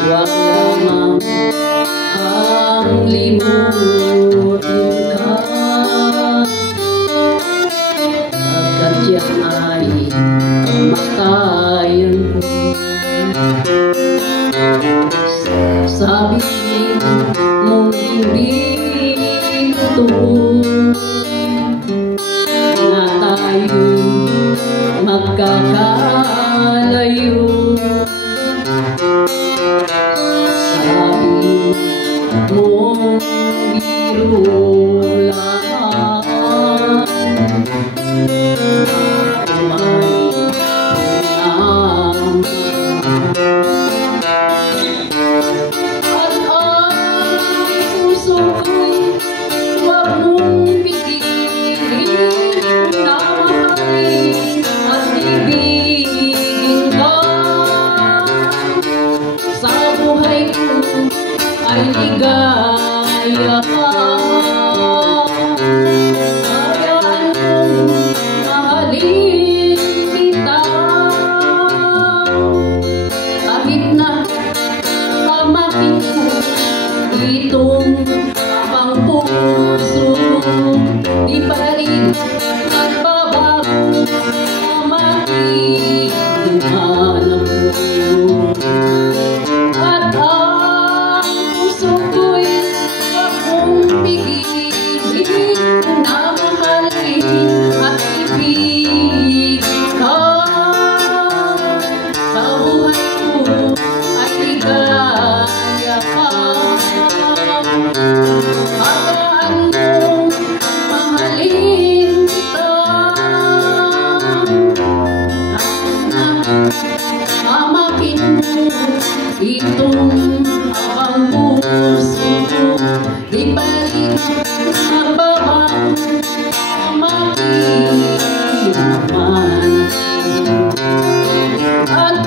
Huwag lamang ang limutin ka, pagkat yan ay kamatayan ko. Sabihin mong hindi totoo na tayo'y magkakalayo. Sabi mong biro lamang, at ang puso ko'y huwag mong pigilin na mahalin at ibigin ka. Sa buhay ko ay ligaya ka. Hayaan mong mahalin kita, kahit na kamakin ko itong abang puso. Di pa rin nagbabago makikihanap ko. At ang puso ko'y huwag mong pigilin na mahalin at ibigin ka. Sa buhay ko ay ligaya ka. Hayaan mong mahalin kita, hamakin mo itong abang puso. Di pa rin magbabago makikihanap. At